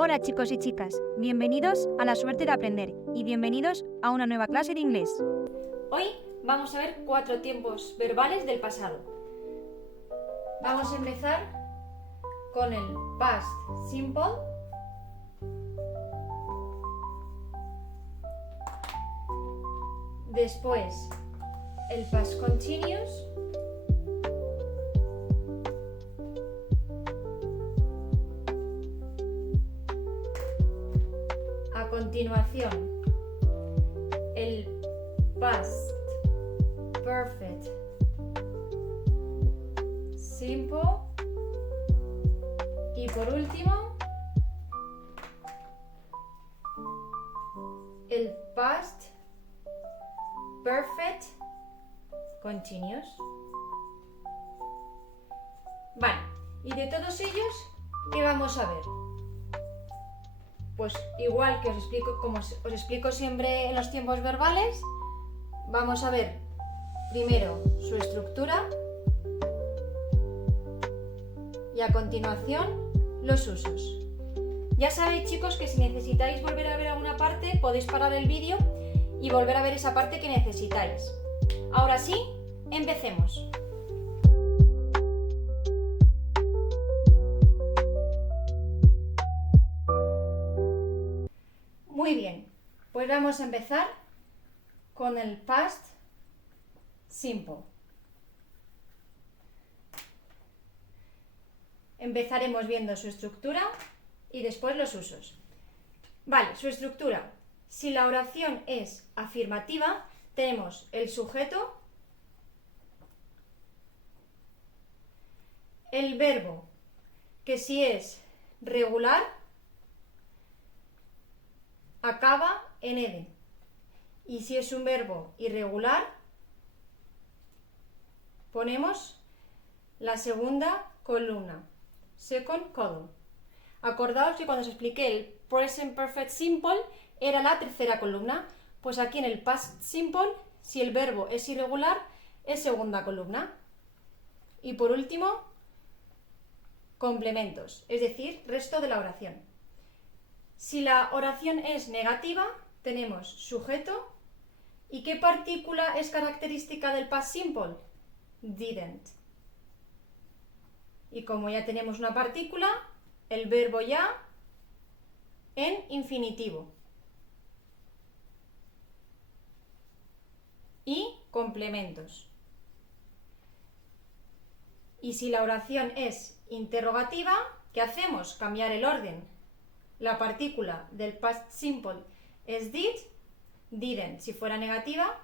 Hola chicos y chicas, bienvenidos a La Suerte de Aprender y bienvenidos a una nueva clase de inglés. Hoy vamos a ver 4 tiempos verbales del pasado. Vamos a empezar con el past simple, después el past continuous, a continuación el past perfect simple y por último el past perfect continuous. Vale, y de todos ellos, ¿qué vamos a ver? Pues igual que os explico, como os explico siempre en los tiempos verbales, vamos a ver primero su estructura y a continuación los usos. Ya sabéis, chicos, que si necesitáis volver a ver alguna parte, podéis parar el vídeo y volver a ver esa parte que necesitáis. Ahora sí, empecemos. Muy bien, pues vamos a empezar con el past simple. Empezaremos viendo su estructura y después los usos. Vale, su estructura. Si la oración es afirmativa, tenemos el sujeto, el verbo, que si es regular, acaba en ed. Y si es un verbo irregular, ponemos la segunda columna, second column. Acordaos que cuando os expliqué el present perfect simple era la tercera columna, pues aquí en el past simple, si el verbo es irregular, es segunda columna. Y por último, complementos, es decir, resto de la oración. Si la oración es negativa, tenemos sujeto. ¿Y qué partícula es característica del past simple? Didn't. Y como ya tenemos una partícula, el verbo ya en infinitivo. Y complementos. Y si la oración es interrogativa, ¿qué hacemos? Cambiar el orden. La partícula del past simple es did, didn't. Si fuera negativa,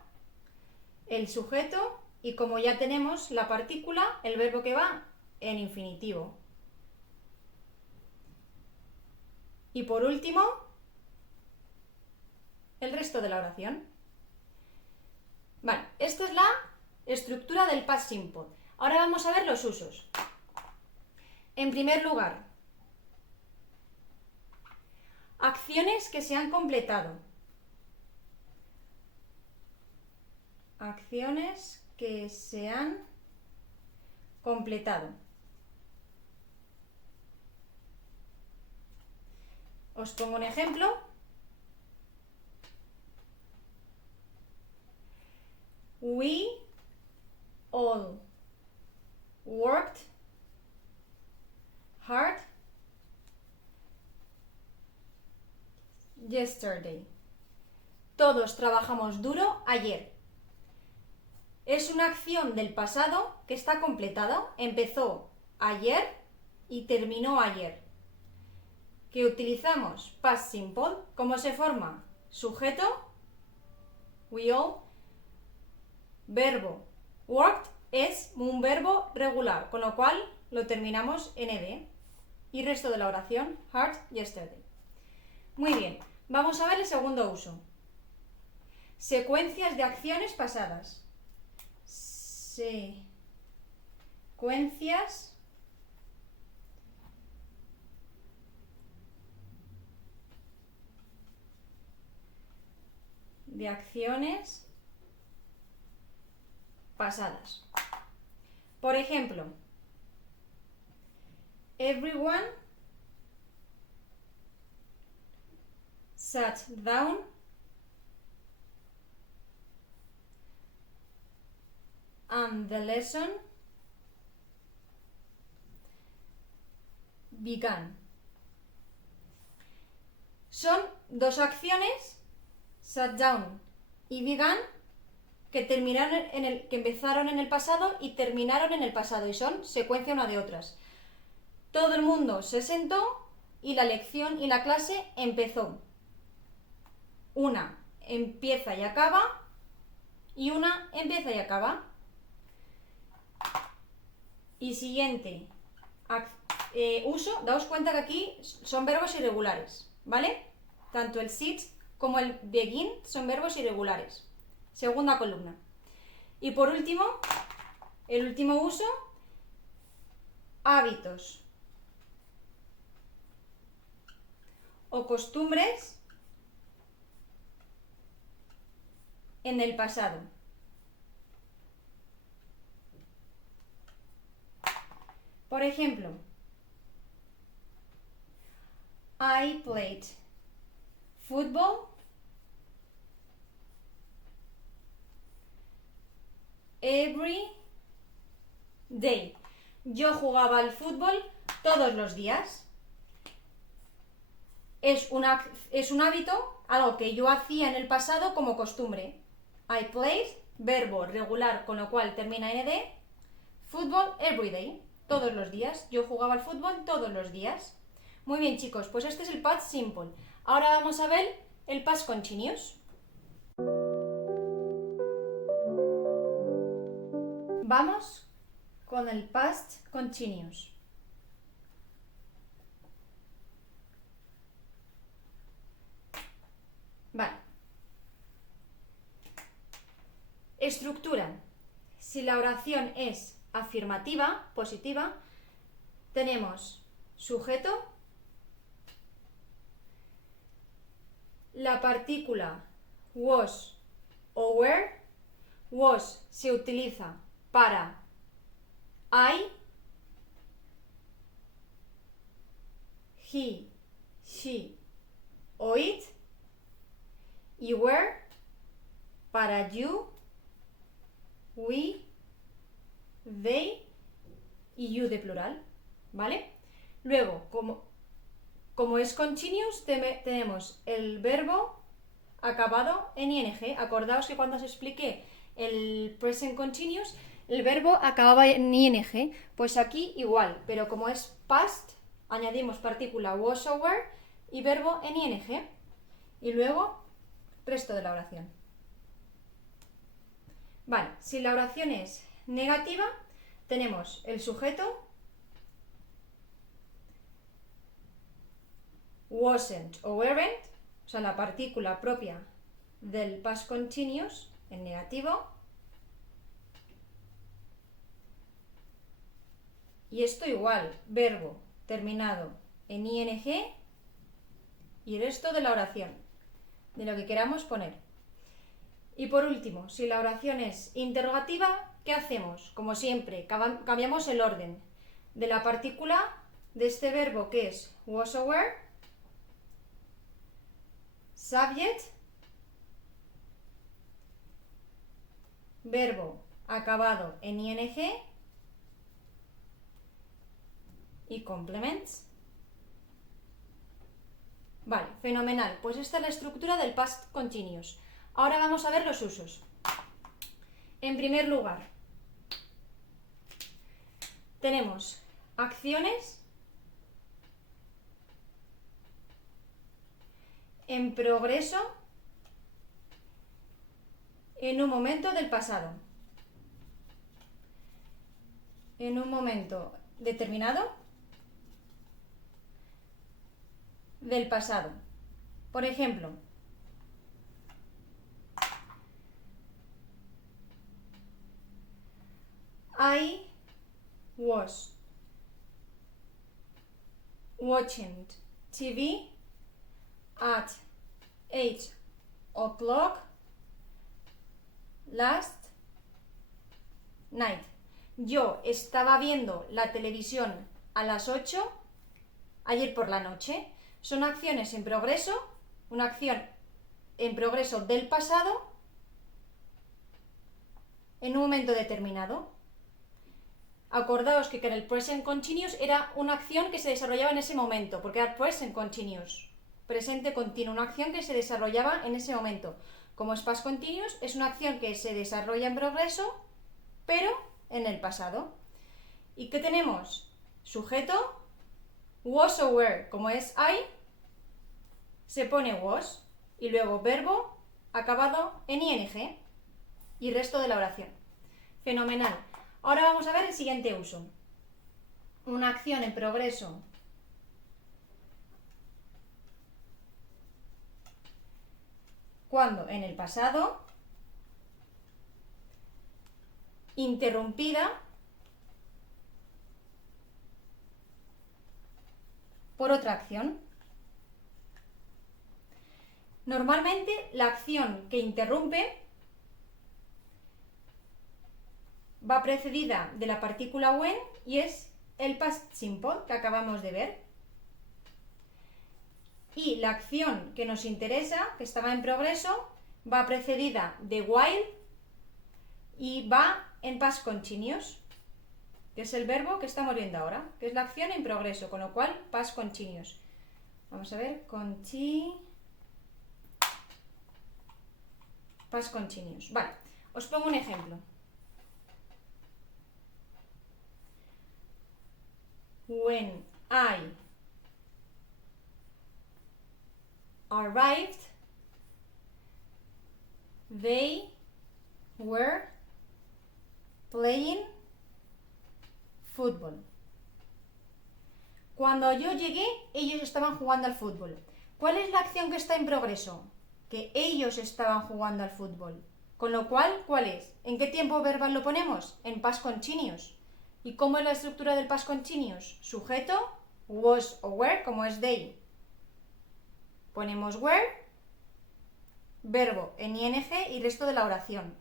el sujeto, y como ya tenemos la partícula, el verbo que va en infinitivo. Y por último, el resto de la oración. Vale, esta es la estructura del past simple. Ahora vamos a ver los usos. En primer lugar, acciones que se han completado. Acciones que se han completado. Os pongo un ejemplo. We all worked hard yesterday. Todos trabajamos duro ayer. Es una acción del pasado que está completada. Empezó ayer y terminó ayer. Que utilizamos past simple. ¿Cómo se forma? Sujeto, we all, verbo, worked es un verbo regular, con lo cual lo terminamos en ed. Y resto de la oración, hard yesterday. Muy bien, vamos a ver el segundo uso. Secuencias de acciones pasadas. Secuencias de acciones pasadas. Por ejemplo, everyone sat down, and the lesson began. Son dos acciones, sat down y began, que empezaron en el pasado y terminaron en el pasado, y son secuencia una de otras. Todo el mundo se sentó y la lección y la clase empezó. Una empieza y acaba, y una empieza y acaba. Y siguiente uso, daos cuenta que aquí son verbos irregulares, ¿vale? Tanto el sit como el begin son verbos irregulares. Segunda columna. Y por último, el último uso, hábitos o costumbres en el pasado. Por ejemplo, I played football every day. Yo jugaba al fútbol todos los días. Es un hábito, algo que yo hacía en el pasado como costumbre. I played, verbo regular, con lo cual termina en ed. Football every day, todos los días. Yo jugaba al fútbol todos los días. Muy bien, chicos, pues este es el past simple. Ahora vamos a ver el past continuous. Vamos con el past continuous. Vale. Estructura. Si la oración es afirmativa, positiva, tenemos sujeto, la partícula was o were. Was se utiliza para I, he, she o it, y were para you, we, they y you de plural, ¿vale? Luego, como es continuous, tenemos el verbo acabado en ing. Acordaos que cuando os expliqué el present continuous, el verbo acababa en ing. Pues aquí igual, pero como es past, añadimos partícula was o were y verbo en ing. Y luego, resto de la oración. Vale, si la oración es negativa, tenemos el sujeto, wasn't o weren't, o sea, la partícula propia del past continuous en negativo. Y esto igual, verbo terminado en ing y el resto de la oración, de lo que queramos poner. Y por último, si la oración es interrogativa, ¿qué hacemos? Como siempre, cambiamos el orden de la partícula de este verbo que es was o were, subject, verbo acabado en ing y complements. Vale, fenomenal. Pues esta es la estructura del past continuous. Ahora vamos a ver los usos. En primer lugar, tenemos acciones en progreso en un momento del pasado. En un momento determinado del pasado. Por ejemplo, I was watching TV at 8 o'clock last night. Yo estaba viendo la televisión a las 8 ayer por la noche. Son acciones en progreso, una acción en progreso del pasado en un momento determinado. Acordaos que en el present continuous era una acción que se desarrollaba en ese momento, porque era present continuous, presente continuo, una acción que se desarrollaba en ese momento. Como es past continuous, es una acción que se desarrolla en progreso, pero en el pasado. ¿Y qué tenemos? Sujeto, was o were, como es I, se pone was, y luego verbo acabado en ing, y resto de la oración. Fenomenal. Ahora vamos a ver el siguiente uso. Una acción en progreso cuando en el pasado, interrumpida por otra acción. Normalmente la acción que interrumpe va precedida de la partícula when y es el past simple que acabamos de ver. Y la acción que nos interesa, que estaba en progreso, va precedida de while y va en past continuous, que es el verbo que estamos viendo ahora, que es la acción en progreso, con lo cual past continuous. Vamos a ver, past continuous. Vale, os pongo un ejemplo. When I arrived, they were playing football. Cuando yo llegué, ellos estaban jugando al fútbol. ¿Cuál es la acción que está en progreso? Que ellos estaban jugando al fútbol. Con lo cual, ¿cuál es? ¿En qué tiempo verbal lo ponemos? En past continuous. ¿Y cómo es la estructura del past continuous? Sujeto, was o were, como es they. Ponemos were, verbo en ing y resto de la oración.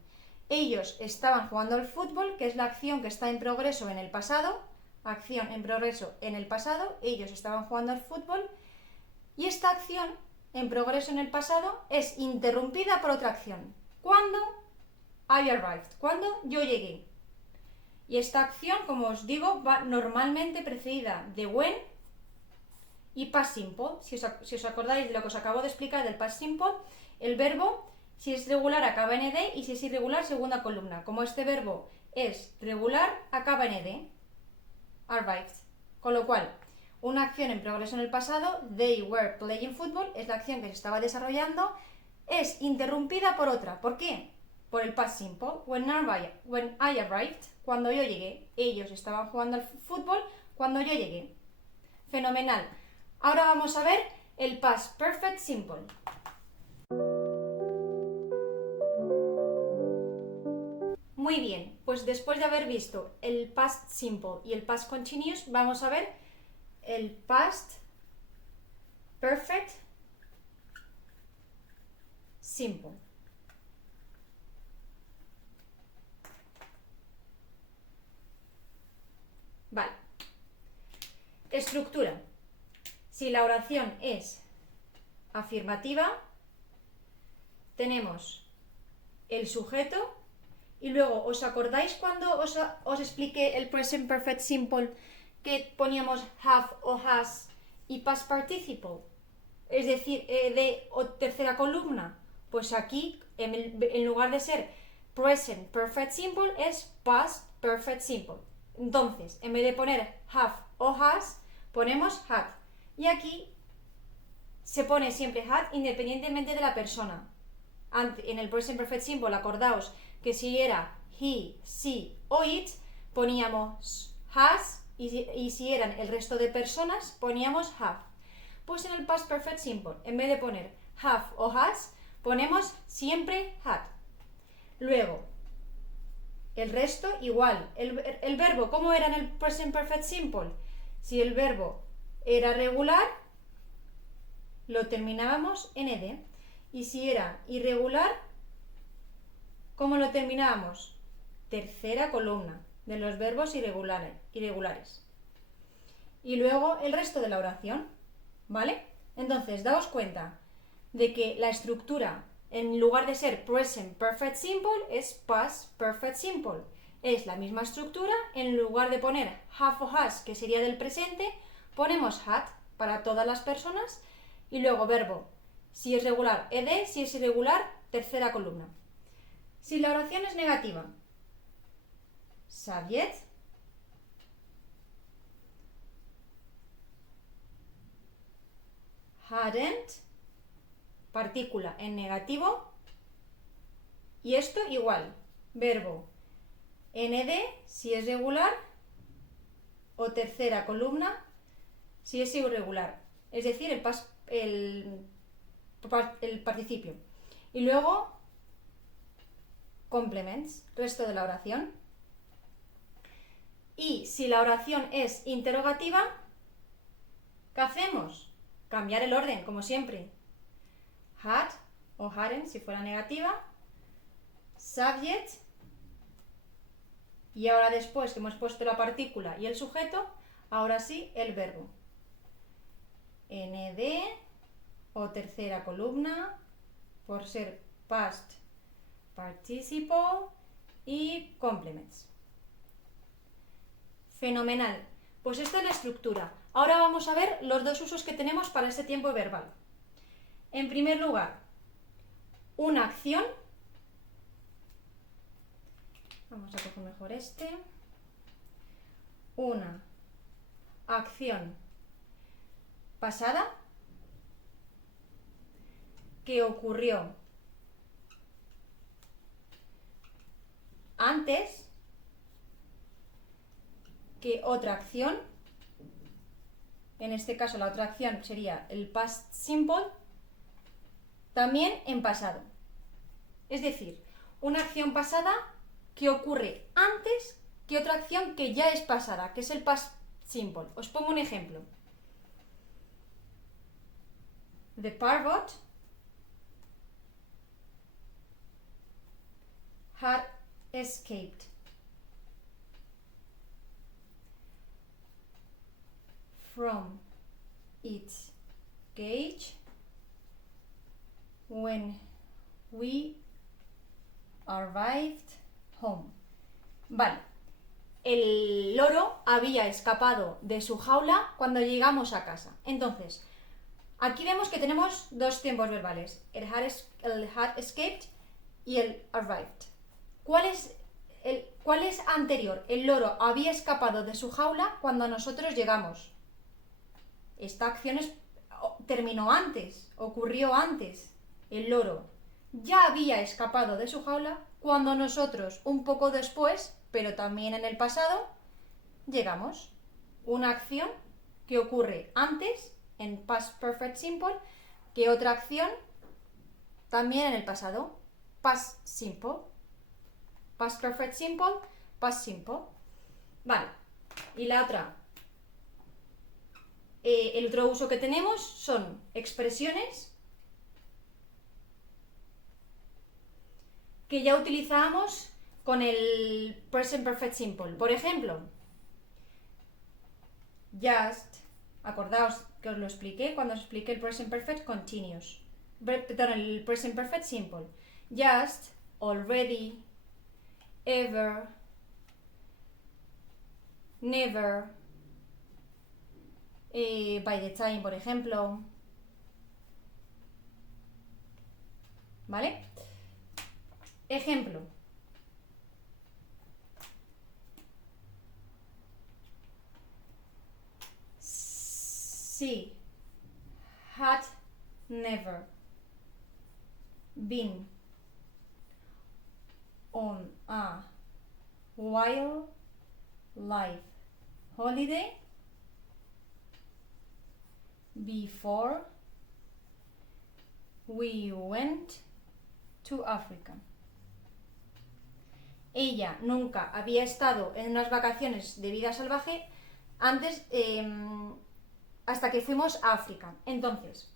Ellos estaban jugando al fútbol, que es la acción que está en progreso en el pasado. Acción en progreso en el pasado. Ellos estaban jugando al fútbol. Y esta acción en progreso en el pasado es interrumpida por otra acción. ¿Cuándo? I arrived. ¿Cuándo? Yo llegué. Y esta acción, como os digo, va normalmente precedida de when y past simple. Si os acordáis de lo que os acabo de explicar del past simple, el verbo, si es regular, acaba en ed, y si es irregular, segunda columna. Como este verbo es regular, acaba en ed. Arrived. Con lo cual, una acción en progreso en el pasado, they were playing football, es la acción que se estaba desarrollando, es interrumpida por otra. ¿Por qué? Por el past simple. When I arrived, cuando yo llegué. Ellos estaban jugando al fútbol cuando yo llegué. Fenomenal. Ahora vamos a ver el past perfect simple. Muy bien, pues después de haber visto el past simple y el past continuous, vamos a ver el past perfect simple. Vale. Estructura. Si la oración es afirmativa, tenemos el sujeto y luego, ¿os acordáis cuando os expliqué el present perfect simple que poníamos have o has y past participle? Es decir, de tercera columna. Pues aquí, en lugar de ser present perfect simple, es past perfect simple. Entonces, en vez de poner have o has, ponemos had. Y aquí se pone siempre had independientemente de la persona. En el present perfect simple, acordaos que si era he, she o it, poníamos has y si eran el resto de personas, poníamos have. Pues en el past perfect simple, en vez de poner have o has, ponemos siempre had. Luego, el resto igual. El verbo, ¿cómo era en el present perfect simple? Si el verbo era regular, lo terminábamos en ed. Y si era irregular, ¿cómo lo terminábamos? Tercera columna de los verbos irregulares. Y luego el resto de la oración, ¿vale? Entonces, daos cuenta de que la estructura, en lugar de ser present perfect simple, es past perfect simple. Es la misma estructura, en lugar de poner have o has, que sería del presente, ponemos had para todas las personas y luego verbo. Si es regular, ed, si es irregular, tercera columna. Si la oración es negativa, subject, hadn't, partícula en negativo, y esto igual, verbo nd si es regular o tercera columna si es irregular, es decir, el participio. Y luego complements, resto de la oración. Y si la oración es interrogativa, ¿qué hacemos? Cambiar el orden, como siempre. Had o hadn't si fuera negativa, subject, y ahora después que hemos puesto la partícula y el sujeto, ahora sí el verbo. nd o tercera columna por ser past participle y complements. Fenomenal. Pues esta es la estructura. Ahora vamos a ver los dos usos que tenemos para este tiempo verbal. En primer lugar, una acción. Vamos a coger mejor este. Una acción pasada que ocurrió antes que otra acción. En este caso la otra acción sería el past simple, también en pasado. Es decir, una acción pasada que ocurre antes que otra acción que ya es pasada, que es el past simple. Os pongo un ejemplo. The parrot had escaped. From its cage when we arrived home. Vale, el loro había escapado de su jaula cuando llegamos a casa. Entonces, aquí vemos que tenemos dos tiempos verbales, el had escaped y el arrived. ¿Cuál es anterior? El loro había escapado de su jaula cuando nosotros llegamos. Esta acción terminó antes, ocurrió antes. El loro ya había escapado de su jaula cuando nosotros, un poco después, pero también en el pasado, llegamos. Una acción que ocurre antes, en past perfect simple, que otra acción también en el pasado. Past simple. Past perfect simple, past simple. Vale. Y la otra. El otro uso que tenemos son expresiones que ya utilizábamos con el present perfect simple. Por ejemplo, just, acordaos que os lo expliqué cuando os expliqué el present perfect continuous. Perdón, el present perfect simple. Just, already, ever, never, by the time, por ejemplo. ¿Vale? Ejemplo. She had never been on a wildlife holiday before we went to Africa. Ella nunca había estado en unas vacaciones de vida salvaje antes, hasta que fuimos a África. Entonces,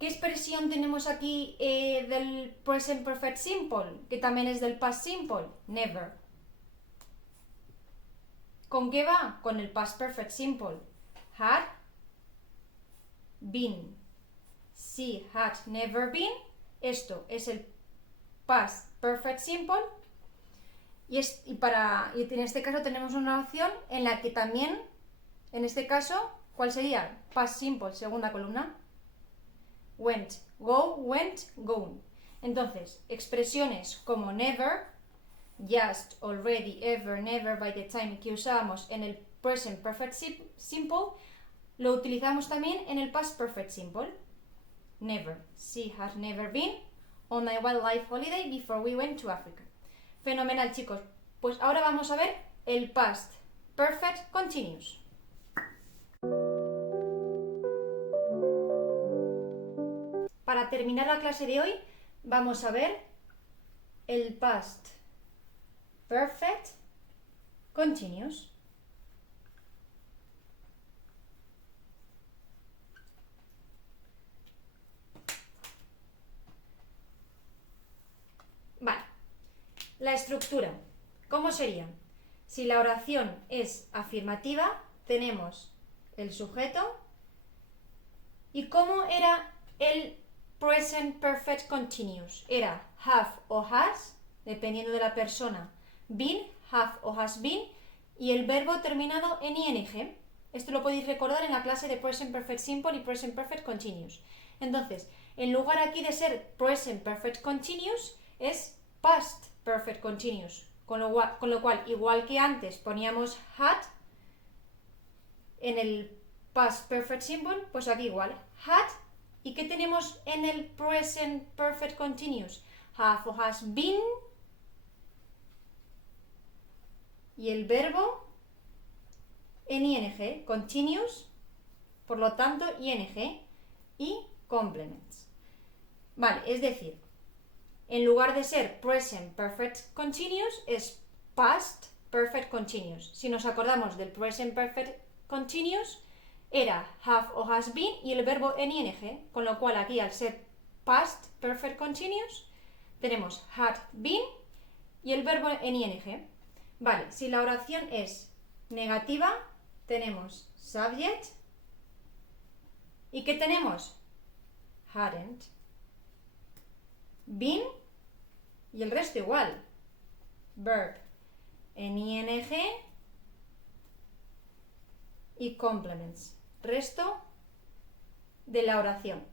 ¿qué expresión tenemos aquí del present perfect simple? Que también es del past simple. Never. ¿Con qué va? Con el past perfect simple. Had been. she had never been. Esto es el past perfect simple. Y en este caso tenemos una opción en la que también, en este caso, ¿cuál sería? Past simple, segunda columna. Went, go, went, gone. Entonces, expresiones como never, just, already, ever, never, by the time, que usábamos en el present perfect simple, lo utilizamos también en el past perfect simple. Never. She has never been on a wildlife holiday before we went to Africa. Fenomenal, chicos. Pues ahora vamos a ver el past perfect continuous. Para terminar la clase de hoy, vamos a ver el past perfect continuous. Vale. La estructura. ¿Cómo sería? Si la oración es afirmativa, tenemos el sujeto. ¿Y cómo era el present perfect continuous? Era have o has, dependiendo de la persona, been, have o has been, y el verbo terminado en ing. Esto lo podéis recordar en la clase de present perfect simple y present perfect continuous. Entonces, en lugar aquí de ser present perfect continuous, es past perfect continuous. Con lo cual, igual que antes poníamos had en el past perfect simple, pues aquí igual. Had. ¿Y qué tenemos en el present perfect continuous? Have o has been. Y el verbo en ing. Continuous. Por lo tanto, ing. Y complements. Vale, es decir, en lugar de ser present perfect continuous, es past perfect continuous. Si nos acordamos del present perfect continuous, era have o has been y el verbo en ing, con lo cual aquí al ser past perfect continuous, tenemos had been y el verbo en ing. Vale, si la oración es negativa, tenemos subject. ¿Y qué tenemos? Hadn't. Been y el resto igual. Verb en ing y complements. Resto de la oración.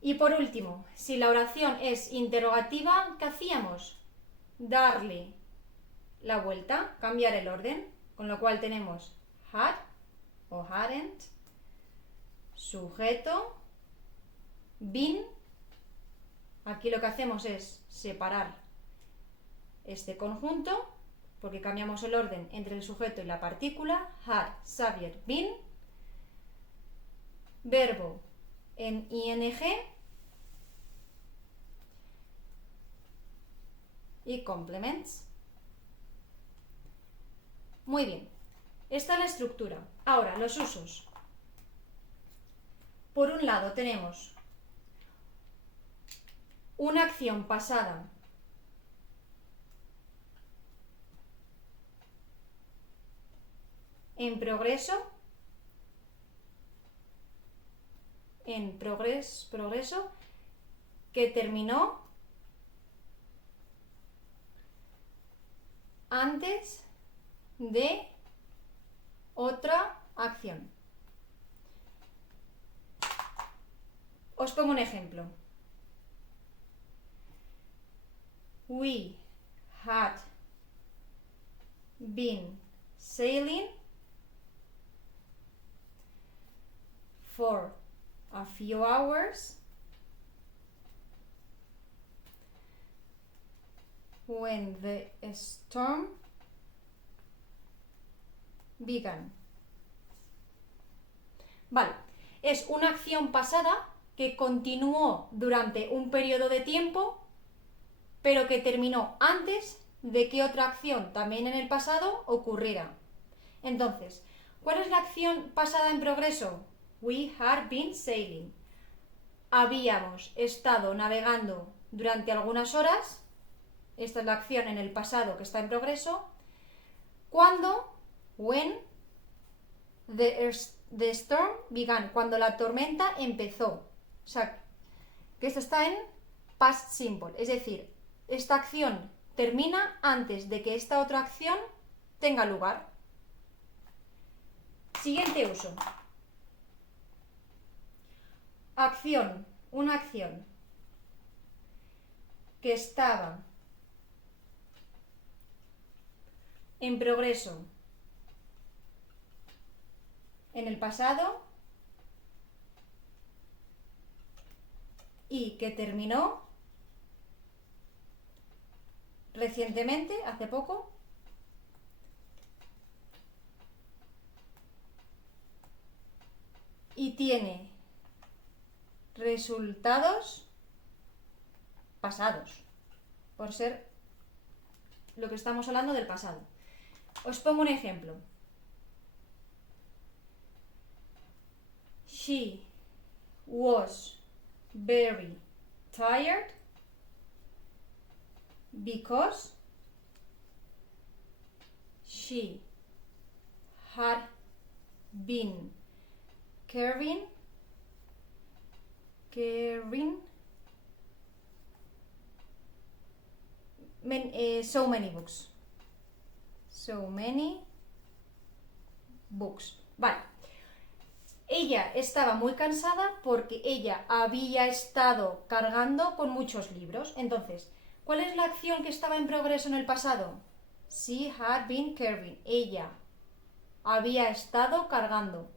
Y por último, si la oración es interrogativa, ¿qué hacíamos? Darle la vuelta, cambiar el orden, con lo cual tenemos had o hadn't, sujeto, been. Aquí lo que hacemos es separar este conjunto, porque cambiamos el orden entre el sujeto y la partícula, had, subject, been, verbo en ing y complements. Muy bien, esta es la estructura. Ahora, los usos. Por un lado tenemos una acción pasada en progreso, que terminó antes de otra acción. Os pongo un ejemplo. We had been sailing for a few hours when the storm began. Vale, es una acción pasada que continuó durante un periodo de tiempo, pero que terminó antes de que otra acción también en el pasado ocurriera. Entonces, ¿cuál es la acción pasada en progreso? We had been sailing. Habíamos estado navegando durante algunas horas. Esta es la acción en el pasado que está en progreso. Cuando, when the storm began, cuando la tormenta empezó. O sea, que esto está en past simple, es decir, esta acción termina antes de que esta otra acción tenga lugar. Siguiente uso. Acción, una acción que estaba en progreso en el pasado y que terminó recientemente, hace poco, y tiene resultados pasados, por ser lo que estamos hablando del pasado. Os pongo un ejemplo. She was very tired because she had been carrying so many books. Vale. Ella estaba muy cansada porque ella había estado cargando con muchos libros. Entonces, ¿cuál es la acción que estaba en progreso en el pasado? She had been carrying. Ella había estado cargando.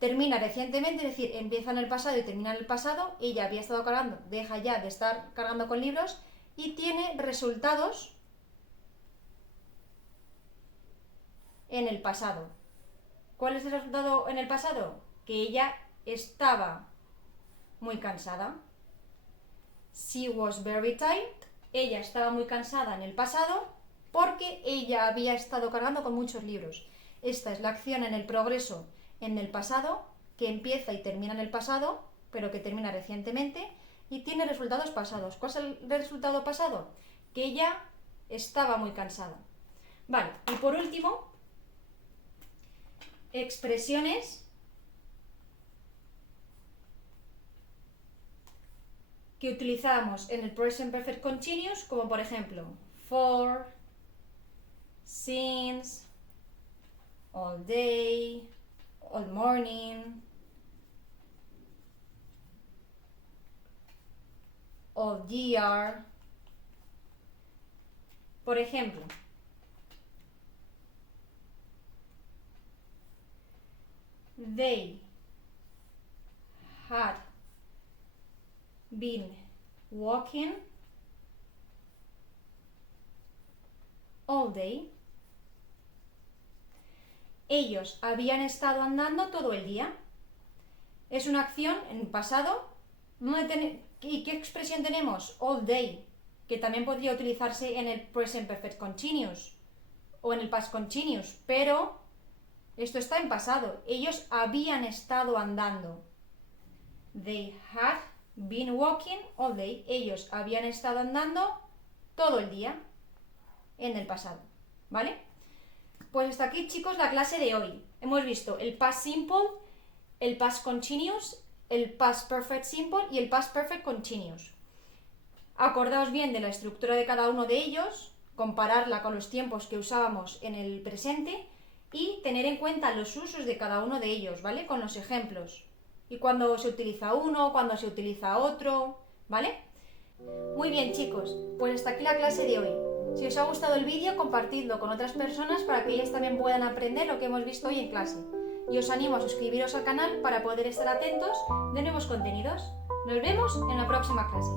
Termina recientemente, es decir, empieza en el pasado y termina en el pasado. Ella había estado cargando, deja ya de estar cargando con libros y tiene resultados en el pasado. ¿Cuál es el resultado en el pasado? Que ella estaba muy cansada. She was very tired. Ella estaba muy cansada en el pasado porque ella había estado cargando con muchos libros. Esta es la acción en el progreso en el pasado, que empieza y termina en el pasado, pero que termina recientemente, y tiene resultados pasados. ¿Cuál es el resultado pasado? Que ella estaba muy cansada. Vale, y por último, expresiones que utilizamos en el present perfect continuous, como por ejemplo for, since, all day, all morning, all year. Por ejemplo, they had been walking all day. Ellos habían estado andando todo el día. Es una acción en pasado. ¿Y qué expresión tenemos? All day, que también podría utilizarse en el present perfect continuous o en el past continuous, pero esto está en pasado. Ellos habían estado andando. They had been walking all day. Ellos habían estado andando todo el día en el pasado, ¿vale? Pues hasta aquí, chicos, la clase de hoy. Hemos visto el past simple, el past continuous, el past perfect simple y el past perfect continuous. Acordaos bien de la estructura de cada uno de ellos, compararla con los tiempos que usábamos en el presente y tener en cuenta los usos de cada uno de ellos, ¿vale? Con los ejemplos. Y cuando se utiliza uno, cuando se utiliza otro, ¿vale? Muy bien, chicos, pues hasta aquí la clase de hoy. Si os ha gustado el vídeo, compartidlo con otras personas para que ellas también puedan aprender lo que hemos visto hoy en clase. Y os animo a suscribiros al canal para poder estar atentos de nuevos contenidos. Nos vemos en la próxima clase.